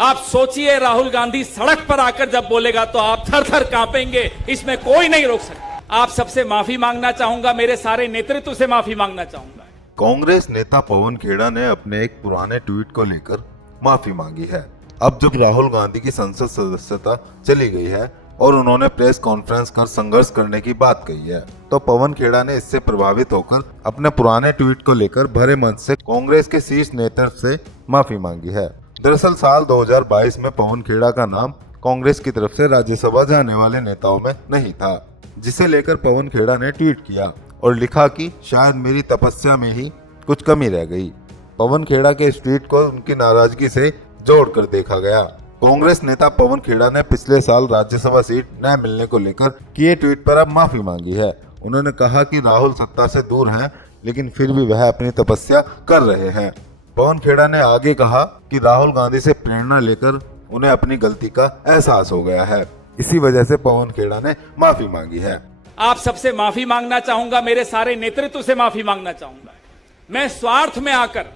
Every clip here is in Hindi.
आप सोचिए, राहुल गांधी सड़क पर आकर जब बोलेगा तो आप थर थर कांपेंगे, इसमें कोई नहीं रोक सकता। आप सबसे माफी मांगना चाहूंगा, मेरे सारे नेतृत्व से माफी मांगना चाहूंगा। कांग्रेस नेता पवन खेड़ा ने अपने एक पुराने ट्वीट को लेकर माफी मांगी है। अब जब राहुल गांधी की संसद सदस्यता चली गई है और उन्होंने प्रेस कॉन्फ्रेंस कर संघर्ष करने की बात कही है, तो पवन खेड़ा ने इससे प्रभावित होकर अपने पुराने ट्वीट को लेकर भरे मन से कांग्रेस के शीर्ष नेतृत्व से माफी मांगी है। दरअसल साल 2022 में पवन खेड़ा का नाम कांग्रेस की तरफ से राज्यसभा जाने वाले नेताओं में नहीं था, जिसे लेकर पवन खेड़ा ने ट्वीट किया और लिखा कि शायद मेरी तपस्या में ही कुछ कमी रह गई। पवन खेड़ा के इस ट्वीट को उनकी नाराजगी से जोड़कर देखा गया। कांग्रेस नेता पवन खेड़ा ने पिछले साल राज्यसभा सीट न मिलने को लेकर किए ट्वीट पर अब माफी मांगी है। उन्होंने कहा कि राहुल सत्ता से दूर हैं, लेकिन फिर भी वह अपनी तपस्या कर रहे हैं। पवन खेड़ा ने आगे कहा कि राहुल गांधी से प्रेरणा लेकर उन्हें अपनी गलती का एहसास हो गया है। इसी वजह से पवन खेड़ा ने माफी मांगी है। आप सबसे माफी मांगना चाहूंगा, मेरे सारे नेतृत्व से माफी मांगना चाहूंगा। मैं स्वार्थ में आकर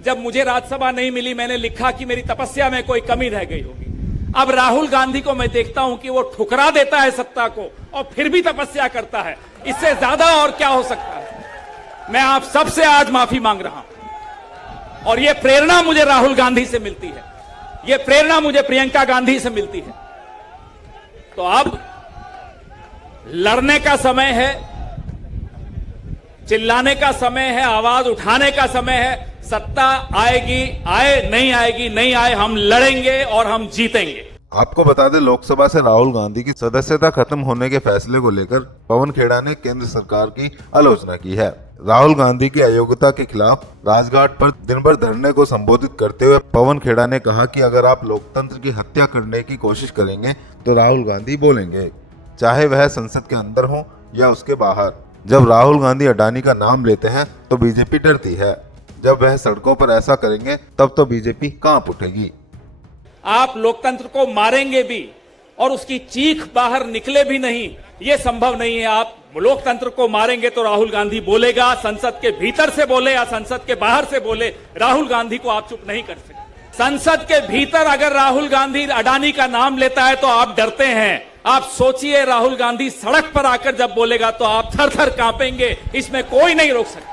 जब मुझे राज्यसभा नहीं मिली, मैंने लिखा कि मेरी तपस्या में कोई कमी रह गई होगी। अब राहुल गांधी को मैं देखता हूं कि वो ठुकरा देता है सत्ता को और फिर भी तपस्या करता है। इससे ज्यादा और क्या हो सकता है। मैं आप सबसे आज माफी मांग रहा हूं और ये प्रेरणा मुझे राहुल गांधी से मिलती है, ये प्रेरणा मुझे प्रियंका गांधी से मिलती है। तो अब लड़ने का समय है, चिल्लाने का समय है, आवाज उठाने का समय है। सत्ता आएगी, आए, नहीं आएगी, नहीं आए, हम लड़ेंगे और हम जीतेंगे। आपको बता दें, लोकसभा से राहुल गांधी की सदस्यता खत्म होने के फैसले को लेकर पवन खेड़ा ने केंद्र सरकार की आलोचना की है। राहुल गांधी की अयोग्यता के खिलाफ राजघाट पर दिन भर धरने को संबोधित करते हुए पवन खेड़ा ने कहा कि अगर आप लोकतंत्र की हत्या करने की कोशिश करेंगे तो राहुल गांधी बोलेंगे, चाहे वह संसद के अंदर हो या उसके बाहर। जब राहुल गांधी अडानी का नाम लेते हैं तो बीजेपी डरती है, जब वह सड़कों पर ऐसा करेंगे तब तो बीजेपी कांप उठेगी। आप लोकतंत्र को मारेंगे भी और उसकी चीख बाहर निकले भी नहीं, ये संभव नहीं है। आप लोकतंत्र को मारेंगे तो राहुल गांधी बोलेगा, संसद के भीतर से बोले या संसद के बाहर से बोले, राहुल गांधी को आप चुप नहीं कर सकते। संसद के भीतर अगर राहुल गांधी अडानी का नाम लेता है तो आप डरते हैं। आप सोचिए, राहुल गांधी सड़क पर आकर जब बोलेगा तो आप थर थर कांपेंगे, इसमें कोई नहीं रोक सकता।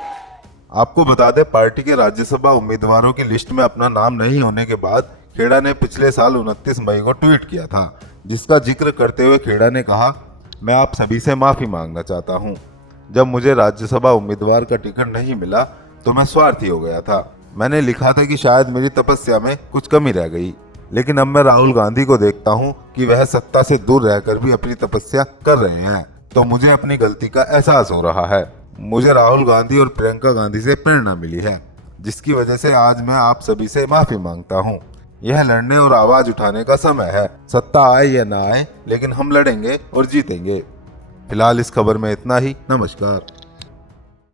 आपको बता दें, पार्टी के राज्यसभा उम्मीदवारों की लिस्ट में अपना नाम नहीं होने के बाद खेड़ा ने पिछले साल 29 मई को ट्वीट किया था, जिसका जिक्र करते हुए खेड़ा ने कहा, मैं आप सभी से माफी मांगना चाहता हूं। जब मुझे राज्यसभा उम्मीदवार का टिकट नहीं मिला तो मैं स्वार्थी हो गया था। मैंने लिखा था कि शायद मेरी तपस्या में कुछ कमी रह गई, लेकिन अब मैं राहुल गांधी को देखता हूं कि वह सत्ता से दूर रहकर भी अपनी तपस्या कर रहे हैं, तो मुझे अपनी गलती का एहसास हो रहा है। मुझे राहुल गांधी और प्रियंका गांधी से प्रेरणा मिली है, जिसकी वजह से आज मैं आप सभी से माफी मांगता हूं। यह लड़ने और आवाज उठाने का समय है। सत्ता आए या ना आए, लेकिन हम लड़ेंगे और जीतेंगे। फिलहाल इस खबर में इतना ही। नमस्कार।